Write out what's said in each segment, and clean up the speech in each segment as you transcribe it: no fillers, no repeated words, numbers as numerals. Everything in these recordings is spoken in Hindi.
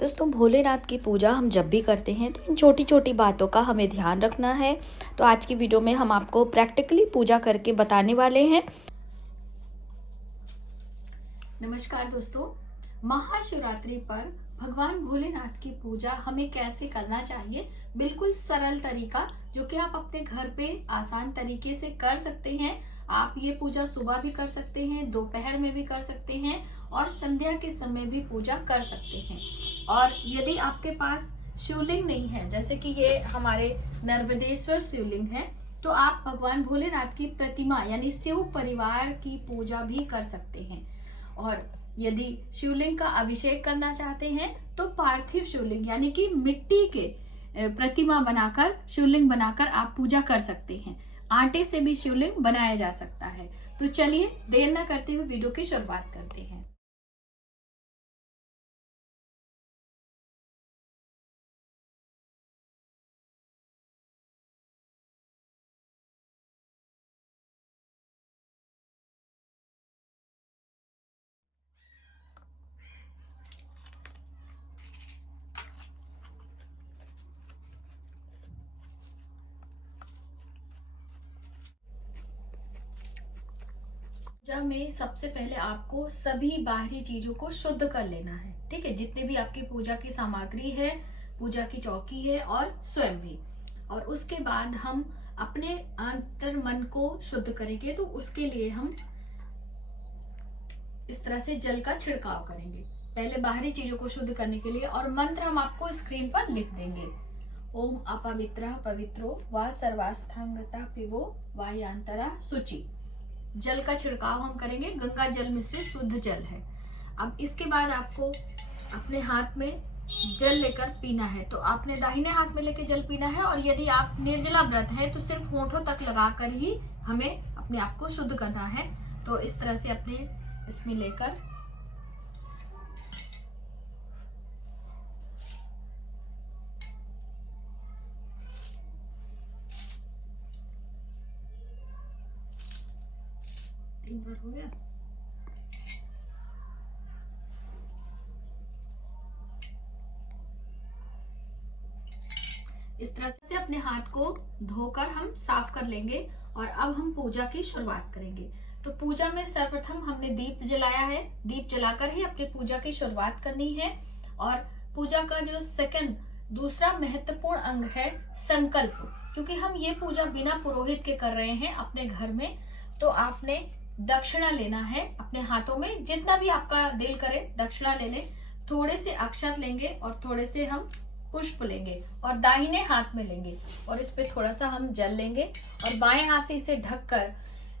दोस्तों, भोलेनाथ की पूजा हम जब भी करते हैं तो इन छोटी छोटी बातों का हमें ध्यान रखना है। तो आज की वीडियो में हम आपको प्रैक्टिकली पूजा करके बताने वाले हैं। नमस्कार दोस्तों, महाशिवरात्रि पर भगवान भोलेनाथ की पूजा हमें कैसे करना चाहिए, बिल्कुल सरल तरीका जो कि आप अपने घर पे आसान तरीके से कर सकते हैं। आप ये पूजा सुबह भी कर सकते हैं, दोपहर में भी कर सकते हैं और संध्या के समय भी पूजा कर सकते हैं। और यदि आपके पास शिवलिंग नहीं है, जैसे कि ये हमारे नर्मदेश्वर शिवलिंग है, तो आप भगवान भोलेनाथ की प्रतिमा यानी शिव परिवार की पूजा भी कर सकते हैं। और यदि शिवलिंग का अभिषेक करना चाहते हैं तो पार्थिव शिवलिंग यानी कि मिट्टी के प्रतिमा बनाकर, शिवलिंग बनाकर आप पूजा कर सकते हैं। आटे से भी शिवलिंग बनाया जा सकता है। तो चलिए देर न करते हुए वीडियो की शुरुआत करते हैं। पूजा में सबसे पहले आपको सभी बाहरी चीजों को शुद्ध कर लेना है। ठीक है, जितने भी आपकी पूजा की सामग्री है, पूजा की चौकी है और स्वयं भी। और उसके बाद हम अपने अंतर मन को शुद्ध करेंगे। तो उसके लिए हम इस तरह से जल का छिड़काव करेंगे, पहले बाहरी चीजों को शुद्ध करने के लिए। और मंत्र हम आपको स्क्रीन पर लिख देंगे। ओम अपवित्र पवित्रो व सर्वास्थांगता पिबो वायांतरा शुचि। जल का छिड़काव हम करेंगे, गंगा जल मिश्रित शुद्ध जल है। अब इसके बाद आपको अपने हाथ में जल लेकर पीना है। तो आपने दाहिने हाथ में लेकर जल पीना है। और यदि आप निर्जला व्रत है तो सिर्फ होठों तक लगाकर ही हमें अपने आप को शुद्ध करना है। तो इस तरह से अपने इसमें लेकर तीन बार हो गया। इस तरह से अपने हाथ को धोकर हम साफ कर लेंगे। और अब हम पूजा की शुरुआत करेंगे। तो पूजा में सर्वप्रथम हमने दीप जलाया है। दीप जलाकर ही अपनी पूजा की शुरुआत करनी है। और पूजा का जो सेकंड दूसरा महत्वपूर्ण अंग है संकल्प। क्योंकि हम ये पूजा बिना पुरोहित के कर रहे हैं अपने घर में, तो आपने दक्षिणा लेना है। अपने हाथों में जितना भी आपका दिल करे दक्षिणा ले लें। थोड़े से अक्षत लेंगे और थोड़े से हम पुष्प लेंगे और दाहिने हाथ में लेंगे। और इस पे थोड़ा सा हम जल लेंगे और बाएं हाथ से इसे ढककर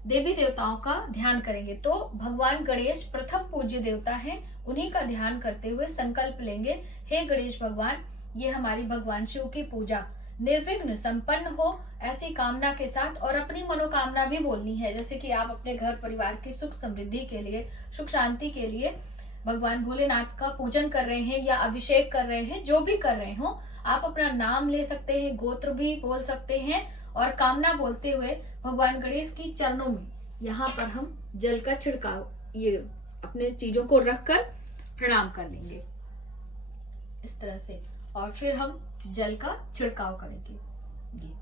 देवी देवताओं का ध्यान करेंगे। तो भगवान गणेश प्रथम पूज्य देवता हैं, उन्हीं का ध्यान करते हुए संकल्प लेंगे। हे गणेश भगवान, ये हमारी भगवान शिव की पूजा निर्विघ्न संपन्न हो, ऐसी कामना के साथ। और अपनी मनोकामना भी बोलनी है, जैसे कि आप अपने घर परिवार की सुख समृद्धि के लिए, सुख शांति के लिए भगवान भोलेनाथ का पूजन कर रहे हैं या अभिषेक कर रहे हैं, जो भी कर रहे हो, आप अपना नाम ले सकते हैं, गोत्र भी बोल सकते हैं। और कामना बोलते हुए भगवान गणेश की चरणों में यहाँ पर हम जल का छिड़काव ये अपने चीजों को रखकर प्रणाम कर लेंगे इस तरह से। और फिर हम जल का छिड़काव करेंगे। ये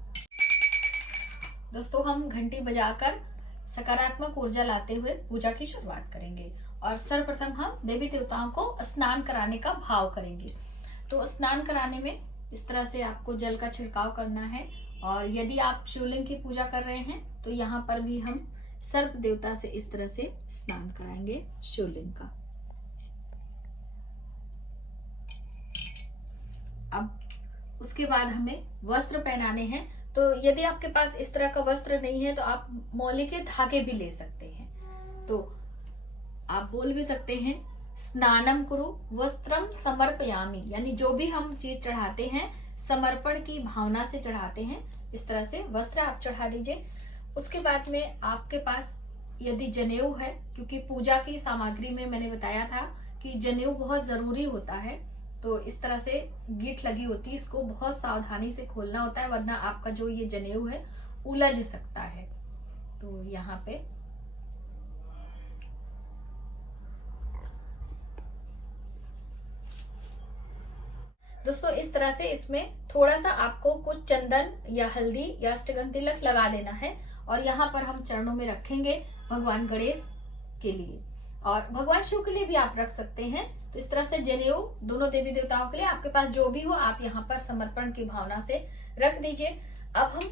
दोस्तों, हम घंटी बजाकर सकारात्मक ऊर्जा लाते हुए पूजा की शुरुआत करेंगे। और सर्वप्रथम हम देवी देवताओं को स्नान कराने का भाव करेंगे। तो स्नान कराने में इस तरह से आपको जल का छिड़काव करना है। और यदि आप शिवलिंग की पूजा कर रहे हैं तो यहाँ पर भी हम सर्प देवता से इस तरह से स्नान कराएंगे शिवलिंग का। अब उसके बाद हमें वस्त्र पहनाने हैं। तो यदि आपके पास इस तरह का वस्त्र नहीं है तो आप मौली के धागे भी ले सकते हैं। तो आप बोल भी सकते हैं स्नानम कुरु वस्त्रम समर्पयामि, यानी जो भी हम चीज चढ़ाते हैं समर्पण की भावना से चढ़ाते हैं। इस तरह से वस्त्र आप चढ़ा दीजिए। उसके बाद में आपके पास यदि जनेऊ है, क्योंकि पूजा की सामग्री में मैंने बताया था कि जनेऊ बहुत जरूरी होता है। तो इस तरह से गिट लगी होती है, इसको बहुत सावधानी से खोलना होता है, वरना आपका जो ये जनेऊ है उलझ सकता है। तो यहाँ पे दोस्तों इस तरह से इसमें थोड़ा सा आपको कुछ चंदन या हल्दी या अष्टगंध तिलक लगा देना है और यहाँ पर हम चरणों में रखेंगे भगवान गणेश के लिए, और भगवान शिव के लिए भी आप रख सकते हैं। तो इस तरह से जनेऊ दोनों देवी देवताओं के लिए आपके पास जो भी हो आप यहाँ पर समर्पण की भावना से रख दीजिए। अब हम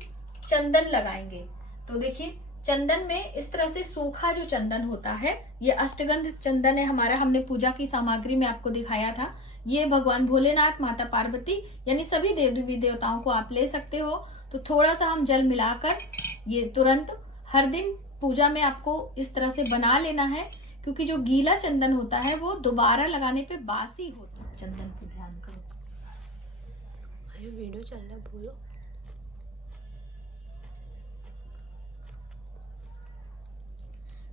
चंदन लगाएंगे। तो देखिए चंदन में इस तरह से सूखा जो चंदन होता है, ये अष्टगंध चंदन है हमारा, हमने पूजा की सामग्री में आपको दिखाया था। ये भगवान भोलेनाथ, माता पार्वती यानी सभी देवी देवताओं को आप ले सकते हो। तो थोड़ा सा हम जल मिलाकर ये तुरंत हर दिन पूजा में आपको इस तरह से बना लेना है, क्योंकि जो गीला चंदन होता है वो दोबारा लगाने पे बासी होता है। चंदन पे ध्यान करो। अरे वीडियो चल रहा, बोलो।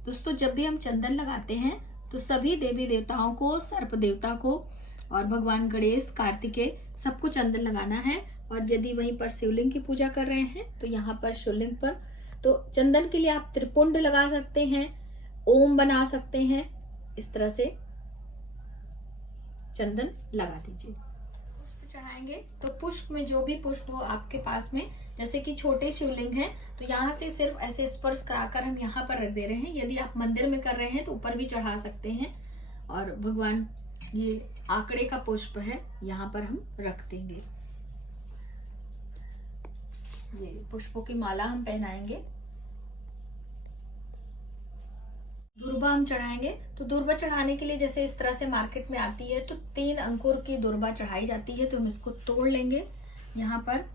दोस्तों जब भी हम चंदन लगाते हैं तो सभी देवी देवताओं को, सर्प देवता को और भगवान गणेश, कार्तिकेय सबको चंदन लगाना है। और यदि वहीं पर शिवलिंग की पूजा कर रहे हैं तो यहाँ पर शिवलिंग पर तो चंदन के लिए आप त्रिपुंड लगा सकते हैं, ओम बना सकते हैं। इस तरह से चंदन लगा दीजिए। पुष्प चढ़ाएंगे तो पुष्प में जो भी पुष्प हो आपके पास में, जैसे कि छोटे शिवलिंग है तो यहाँ से सिर्फ ऐसे स्पर्श कराकर हम यहाँ पर रख दे रहे हैं। यदि आप मंदिर में कर रहे हैं तो ऊपर भी चढ़ा सकते हैं। और भगवान ये आंकड़े का पुष्प है, यहाँ पर हम रख देंगे। ये पुष्पों की माला हम पहनाएंगे। दुर्बा हम चढ़ाएंगे। तो दुर्बा चढ़ाने के लिए जैसे इस तरह से मार्केट में आती है तो 3 अंकुर की दुर्बा चढ़ाई जाती है, तो हम इसको तोड़ लेंगे। यहाँ पर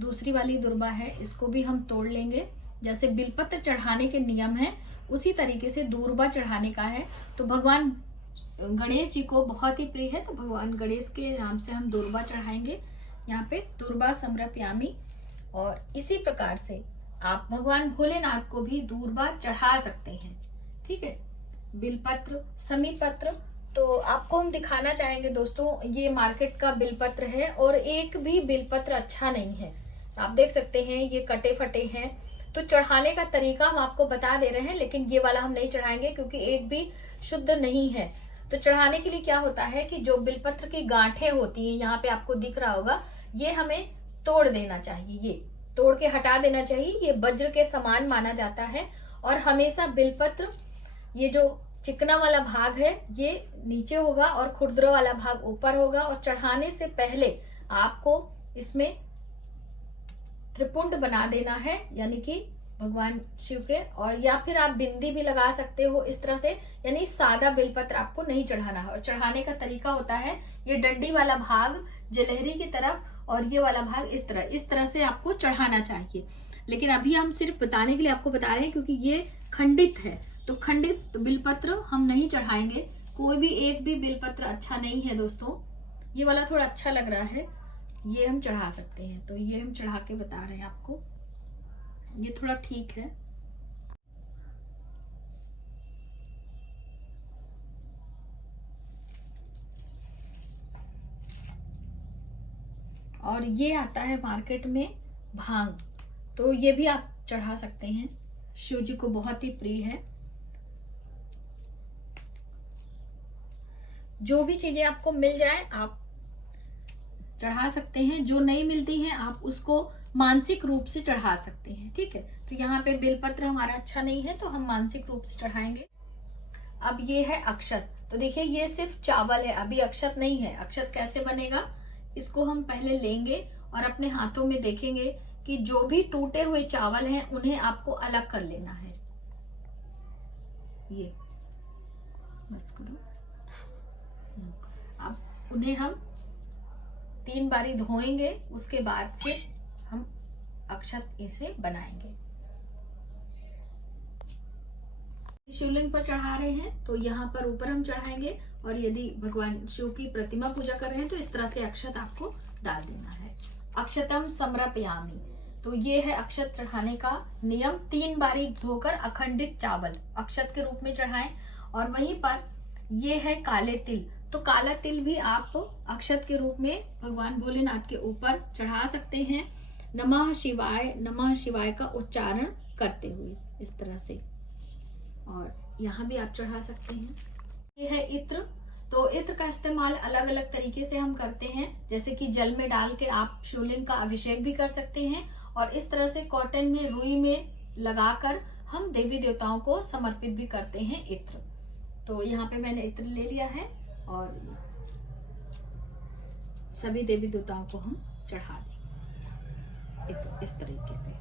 दूसरी वाली दुर्बा है, इसको भी हम तोड़ लेंगे। जैसे बिलपत्र चढ़ाने के नियम है उसी तरीके से दुर्बा चढ़ाने का है। तो भगवान गणेश जी को बहुत ही प्रिय है, तो भगवान गणेश के नाम से हम दुर्बा चढ़ाएंगे। यहाँ पे दुर्बा समर्पयामि। और इसी प्रकार से आप भगवान भोलेनाथ को भी दुर्बा चढ़ा सकते हैं। ठीक है, बिलपत्र, समीपत्र तो आपको हम दिखाना चाहेंगे दोस्तों। ये मार्केट का बिलपत्र है और एक भी बिलपत्र अच्छा नहीं है। आप देख सकते हैं ये कटे फटे हैं। तो चढ़ाने का तरीका हम आपको बता दे रहे हैं, लेकिन ये वाला हम नहीं चढ़ाएंगे क्योंकि एक भी शुद्ध नहीं है। तो चढ़ाने के लिए क्या होता है कि जो बिलपत्र की गांठें होती हैं, यहाँ पे आपको दिख रहा होगा, ये हमें तोड़ देना चाहिए। ये तोड़ के हटा देना चाहिए। ये वज्र के समान माना जाता है। और हमेशा बिलपत्र ये जो चिकना वाला भाग है ये नीचे होगा और खुरदुरा वाला भाग ऊपर होगा। और चढ़ाने से पहले आपको इसमें त्रिपुंड बना देना है, यानी कि भगवान शिव के। और या फिर आप बिंदी भी लगा सकते हो इस तरह से, यानी सादा बिलपत्र आपको नहीं चढ़ाना है। और चढ़ाने का तरीका होता है ये डंडी वाला भाग जलहरी की तरफ और ये वाला भाग इस तरह से आपको चढ़ाना चाहिए। लेकिन अभी हम सिर्फ बताने के लिए आपको बता रहे हैं, क्योंकि ये खंडित है तो खंडित बिलपत्र हम नहीं चढ़ाएंगे। कोई भी एक भी बिलपत्र अच्छा नहीं है दोस्तों। ये वाला थोड़ा अच्छा लग रहा है, ये हम चढ़ा सकते हैं। तो ये हम चढ़ा के बता रहे हैं आपको, ये थोड़ा ठीक है। और ये आता है मार्केट में भांग, तो ये भी आप चढ़ा सकते हैं। शिव जी को बहुत ही प्रिय है। जो भी चीजें आपको मिल जाए आप चढ़ा सकते हैं। जो नहीं मिलती हैं आप उसको मानसिक रूप से चढ़ा सकते हैं। ठीक है, तो यहाँ पे बेलपत्र हमारा अच्छा नहीं है तो हम मानसिक रूप से चढ़ाएंगे। अब ये है अक्षत। तो देखिए ये सिर्फ चावल है, अभी अक्षत नहीं है। अक्षत कैसे बनेगा, इसको हम पहले लेंगे और अपने हाथों में देखेंगे कि जो भी टूटे हुए चावल हैं उन्हें आपको अलग कर लेना है। ये बस करो। अब उन्हें हम 3 बारी धोएंगे, उसके बाद फिर हम अक्षत इसे बनाएंगे। शिवलिंग पर चढ़ा रहे हैं तो यहाँ पर ऊपर हम चढ़ाएंगे। और यदि भगवान शिव की प्रतिमा पूजा कर रहे हैं तो इस तरह से अक्षत आपको डाल देना है। अक्षतम समर्पयामि, तो ये है अक्षत चढ़ाने का नियम। 3 बारी धोकर अखंडित चावल अक्षत के रूप में चढ़ाएं। और वहीं पर ये है काले तिल, तो काला तिल भी आप अक्षत के रूप में भगवान भोलेनाथ के ऊपर चढ़ा सकते हैं, नमः शिवाय का उच्चारण करते हुए इस तरह से। और यहाँ भी आप चढ़ा सकते हैं। ये है इत्र, तो इत्र का इस्तेमाल अलग अलग तरीके से हम करते हैं, जैसे कि जल में डाल के आप शिवलिंग का अभिषेक भी कर सकते हैं, और इस तरह से कॉटन में रुई में लगाकर हम देवी देवताओं को समर्पित भी करते हैं इत्र। तो यहाँ पे मैंने इत्र ले लिया है और सभी देवी देवताओं को हम चढ़ा देंगे इत्र इस तरीके से।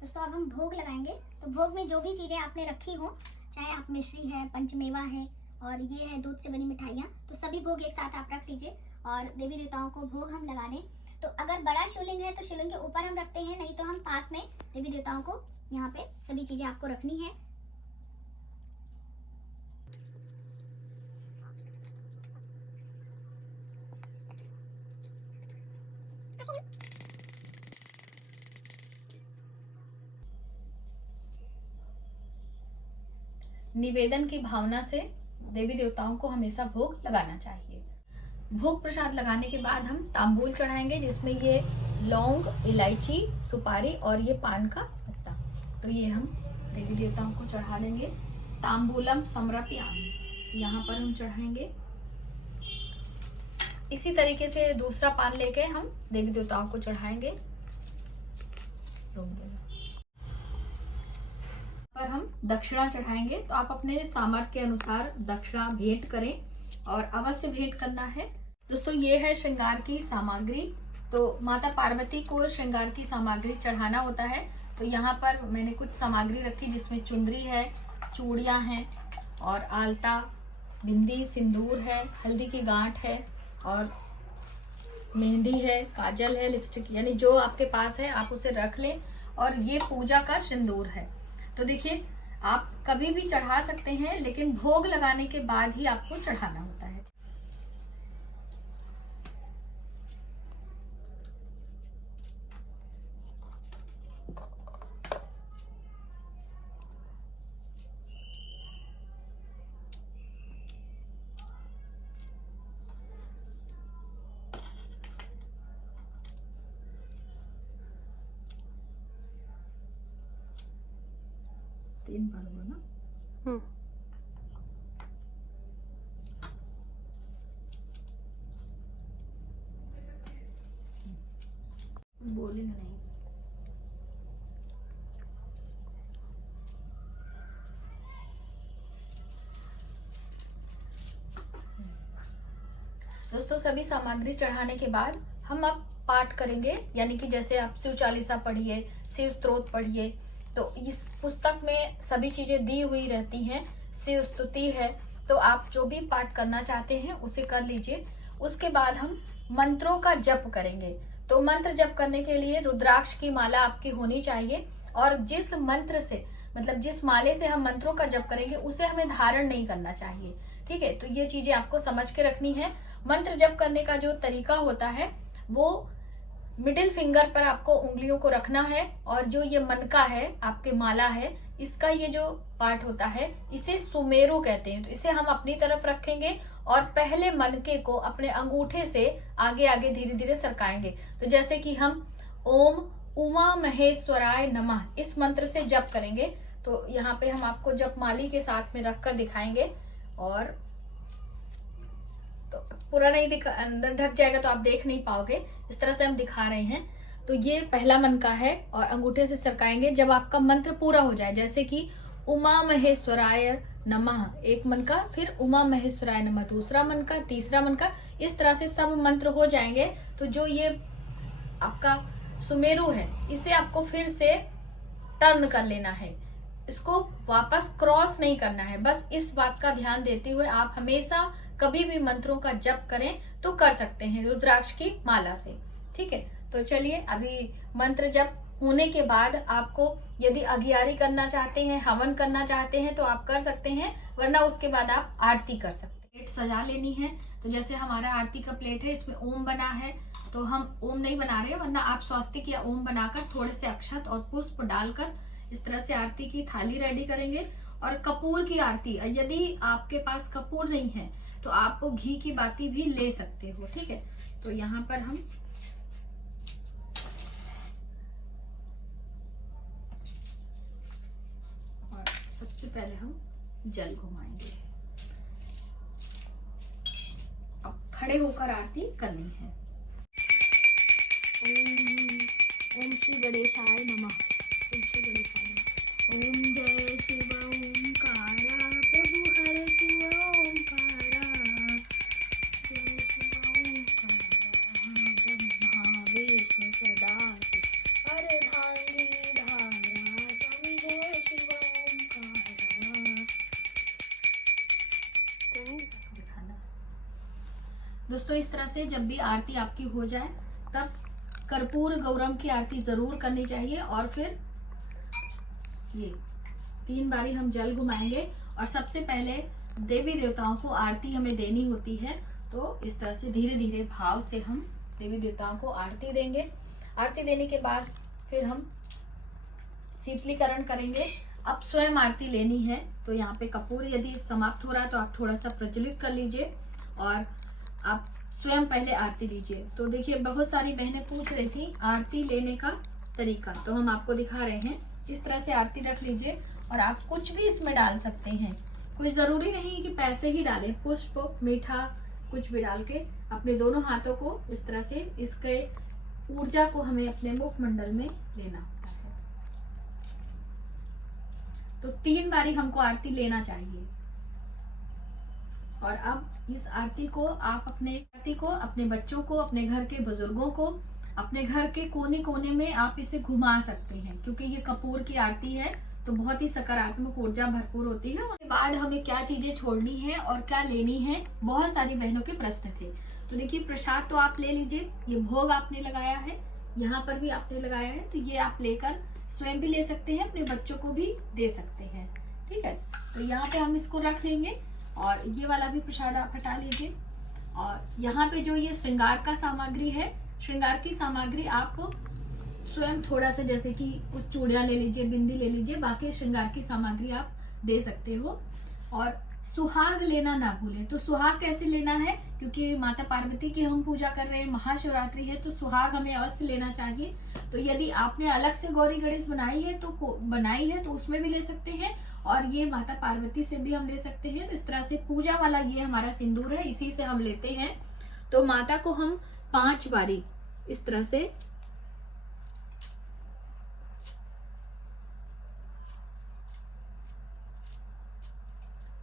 दोस्तों अब हम भोग लगाएंगे। तो भोग में जो भी चीज़ें आपने रखी हो, चाहे आप मिश्री है, पंचमेवा है और ये है दूध से बनी मिठाइयाँ, तो सभी भोग एक साथ आप रख दीजिए और देवी देवताओं को भोग हम लगा दें। तो अगर बड़ा शिवलिंग है तो शिवलिंग के ऊपर हम रखते हैं, नहीं तो हम पास में देवी देवताओं को यहाँ पे सभी चीज़ें आपको रखनी है। निवेदन की भावना से देवी देवताओं को हमेशा भोग लगाना चाहिए। भोग प्रसाद लगाने के बाद हम तांबूल चढ़ाएंगे, जिसमें ये लौंग, इलायची, सुपारी और ये पान का पत्ता, तो ये हम देवी देवताओं को चढ़ा देंगे। तांबूलम समर्पयामि, यहाँ पर हम चढ़ाएंगे। इसी तरीके से दूसरा पान लेके हम देवी देवताओं को चढ़ाएंगे। पर हम दक्षिणा चढ़ाएंगे, तो आप अपने सामर्थ्य के अनुसार दक्षिणा भेंट करें और अवश्य भेंट करना है। दोस्तों ये है श्रृंगार की सामग्री। तो माता पार्वती को श्रृंगार की सामग्री चढ़ाना होता है, तो यहाँ पर मैंने कुछ सामग्री रखी, जिसमें चुंदरी है, चूड़ियाँ हैं और आलता, बिंदी, सिंदूर है, हल्दी की गांठ है और मेहंदी है, काजल है, लिपस्टिक, यानी जो आपके पास है आप उसे रख लें। और ये पूजा का सिंदूर है। तो देखिए आप कभी भी चढ़ा सकते हैं, लेकिन भोग लगाने के बाद ही आपको चढ़ाना होता है। तीन बार हुआ ना। बोलेंगे नहीं। दोस्तों सभी सामग्री चढ़ाने के बाद हम अब पाठ करेंगे, यानी कि जैसे आप शिव चालीसा पढ़िए, शिव स्तोत्र पढ़िए। तो इस पुस्तक में सभी चीजें दी हुई रहती हैं, शिव स्तुति है, तो आप जो भी पाठ करना चाहते हैं उसे कर लीजिए। उसके बाद हम मंत्रों का जप करेंगे। तो मंत्र जप करने के लिए रुद्राक्ष की माला आपकी होनी चाहिए, और जिस मंत्र से, मतलब जिस माले से हम मंत्रों का जप करेंगे उसे हमें धारण नहीं करना चाहिए। ठीक है, तो ये चीजें आपको समझ के रखनी है। मंत्र जप करने का जो तरीका होता है वो मिडिल फिंगर पर आपको उंगलियों को रखना है, और जो ये मनका है, आपके माला है, इसका ये जो पार्ट होता है इसे सुमेरु कहते हैं। तो इसे हम अपनी तरफ रखेंगे और पहले मनके को अपने अंगूठे से आगे आगे धीरे धीरे सरकाएंगे। तो जैसे कि हम ओम उमा महेश्वराय नमः इस मंत्र से जप करेंगे। तो यहाँ पे हम आपको जप माली के साथ में रखकर दिखाएंगे, और तो पूरा नहीं दिखा, अंदर ढक जाएगा तो आप देख नहीं पाओगे। इस तरह से हम दिखा रहे हैं। तो ये पहला मनका है और अंगूठे से सरकाएंगे जब आपका मंत्र पूरा हो जाए, जैसे कि उमा महेश्वराय नमः एक मनका, फिर उमा महेश्वराय नमः दूसरा मनका, तीसरा मनका, इस तरह से सब मंत्र हो जाएंगे। तो जो ये आपका सुमेरु है इसे आपको फिर से टर्न कर लेना है, इसको वापस क्रॉस नहीं करना है। बस इस बात का ध्यान देते हुए आप हमेशा कभी भी मंत्रों का जप करें तो कर सकते हैं रुद्राक्ष की माला से। ठीक है, तो चलिए अभी मंत्र जप होने के बाद आपको यदि अघियारी करना चाहते हैं, हवन करना चाहते हैं तो आप कर सकते हैं, वरना उसके बाद आप आरती कर सकते हैं। प्लेट सजा लेनी है। तो जैसे हमारा आरती का प्लेट है, इसमें ओम बना है, तो हम ओम नहीं बना रहे, वरना आप स्वस्तिक या ओम बनाकर थोड़े से अक्षत और पुष्प डालकर इस तरह से आरती की थाली रेडी करेंगे। और कपूर की आरती, यदि आपके पास कपूर नहीं है तो आप घी की बाती भी ले सकते हो। ठीक है, तो यहाँ पर हम और सबसे पहले हम जल घुमाएंगे। खड़े होकर आरती करनी है। ओम श्री गणेशाय नमः। ओम श्री गणेशाय नमः। ओम जय शिव ओंकारा प्रभु हर शिव ओंकारा, जय शिव ओंकारा ब्रह्मा विष्णु सदा अर्धांगी धारा, स्वामी जय शिव ओंकारा। दिखाना। दोस्तों इस तरह से जब भी आरती आपकी हो जाए तब कर्पूर गौरम की आरती जरूर करनी चाहिए, और फिर ये 3 बारी हम जल घुमाएंगे। और सबसे पहले देवी देवताओं को आरती हमें देनी होती है, तो इस तरह से धीरे धीरे भाव से हम देवी देवताओं को आरती देंगे। आरती देने के बाद फिर हम शीतलीकरण करेंगे। अब स्वयं आरती लेनी है, तो यहाँ पे कपूर यदि समाप्त हो रहा है तो आप थोड़ा सा प्रज्वलित कर लीजिए और आप स्वयं पहले आरती लीजिए। तो देखिए बहुत सारी बहनें पूछ रही थी आरती लेने का तरीका, तो हम आपको दिखा रहे हैं। इस तरह से आरती रख लीजिए और आप कुछ भी इसमें डाल सकते हैं। कोई जरूरी नहीं कि पैसे ही डालें, पुष्प मीठा कुछ भी डाल के अपने दोनों हाथों को इस तरह से इसके ऊर्जा को हमें अपने मुखमंडल में लेना होता है। तो 3 बारी हमको आरती लेना चाहिए। और अब इस आरती को आप अपने बच्चों को, अपने घर के बुजुर्गों को, अपने घर के कोने कोने में आप इसे घुमा सकते हैं, क्योंकि ये कपूर की आरती है तो बहुत ही सकारात्मक ऊर्जा भरपूर होती है। उसके बाद हमें क्या चीजें छोड़नी है और क्या लेनी है, बहुत सारी बहनों के प्रश्न थे। तो देखिए प्रसाद तो आप ले लीजिए, ये भोग आपने लगाया है, यहाँ पर भी आपने लगाया है, तो ये आप लेकर स्वयं भी ले सकते हैं, अपने बच्चों को भी दे सकते हैं। ठीक है, तो यहाँ पे हम इसको रख लेंगे और ये वाला भी प्रसाद आप हटा लीजिए। और यहाँ पे जो ये श्रृंगार का सामग्री है, श्रृंगार की सामग्री आप स्वयं थोड़ा सा, जैसे कि कुछ चूड़ियां ले लीजिए, बिंदी ले लीजिए, बाकी श्रृंगार की सामग्री आप दे सकते हो। और सुहाग लेना ना भूलें। तो सुहाग कैसे लेना है, क्योंकि माता पार्वती की हम पूजा कर रहे हैं, महाशिवरात्रि है, तो सुहाग हमें अवश्य लेना चाहिए। तो यदि आपने अलग से गौरी गणेश बनाई है तो उसमें भी ले सकते हैं, और ये माता पार्वती से भी हम ले सकते हैं। तो इस तरह से पूजा वाला ये हमारा सिंदूर है, इसी से हम लेते हैं। तो माता को हम 5 बारी इस तरह से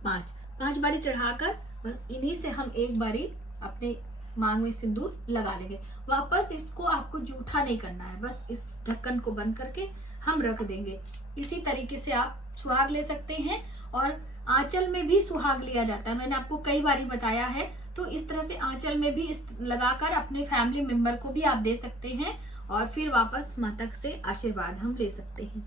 पांच बारी चढ़ाकर बस इन्हीं से हम एक बारी अपने मांग में सिंदूर लगा लेंगे। वापस इसको आपको जूठा नहीं करना है, बस इस ढक्कन को बंद करके हम रख देंगे। इसी तरीके से आप सुहाग ले सकते हैं, और आंचल में भी सुहाग लिया जाता है, मैंने आपको कई बारी बताया है। तो इस तरह से आंचल में भी इस लगाकर अपने फैमिली मेंबर को भी आप दे सकते हैं, और फिर वापस माता से आशीर्वाद हम ले सकते हैं।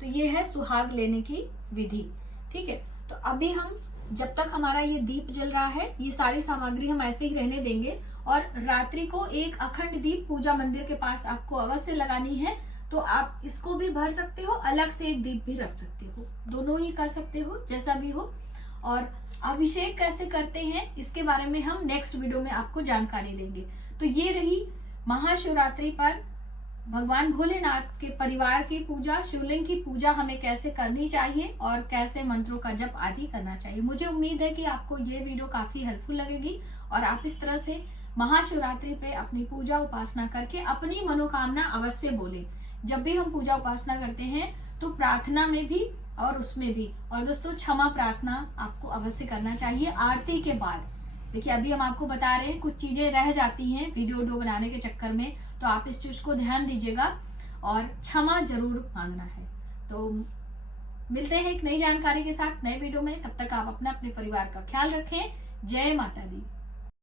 तो ये है सुहाग लेने की विधि। ठीक है, तो अभी हम जब तक हमारा ये दीप जल रहा है, ये सारी सामग्री हम ऐसे ही रहने देंगे। और रात्रि को एक अखंड दीप पूजा मंदिर के पास आपको अवश्य लगानी है। तो आप इसको भी भर सकते हो, अलग से एक दीप भी रख सकते हो, दोनों ही कर सकते हो, जैसा भी हो। और अभिषेक कैसे करते हैं इसके बारे में हम नेक्स्ट वीडियो में आपको जानकारी देंगे। तो ये रही महाशिवरात्रि पर भगवान भोलेनाथ के परिवार की पूजा, शिवलिंग की पूजा हमें कैसे करनी चाहिए और कैसे मंत्रों का जप आदि करना चाहिए। मुझे उम्मीद है कि आपको ये वीडियो काफी हेल्पफुल लगेगी, और आप इस तरह से महाशिवरात्रि पे अपनी पूजा उपासना करके अपनी मनोकामना अवश्य बोले। जब भी हम पूजा उपासना करते हैं तो प्रार्थना में भी और उसमें भी। और दोस्तों क्षमा प्रार्थना आपको अवश्य करना चाहिए आरती के बाद। देखिए अभी हम आपको बता रहे हैं, कुछ चीजें रह जाती हैं वीडियो बनाने के चक्कर में, तो आप इस चीज को ध्यान दीजिएगा और क्षमा जरूर मांगना है। तो मिलते हैं एक नई जानकारी के साथ नए वीडियो में। तब तक आप अपने परिवार का ख्याल रखें। जय माता दी।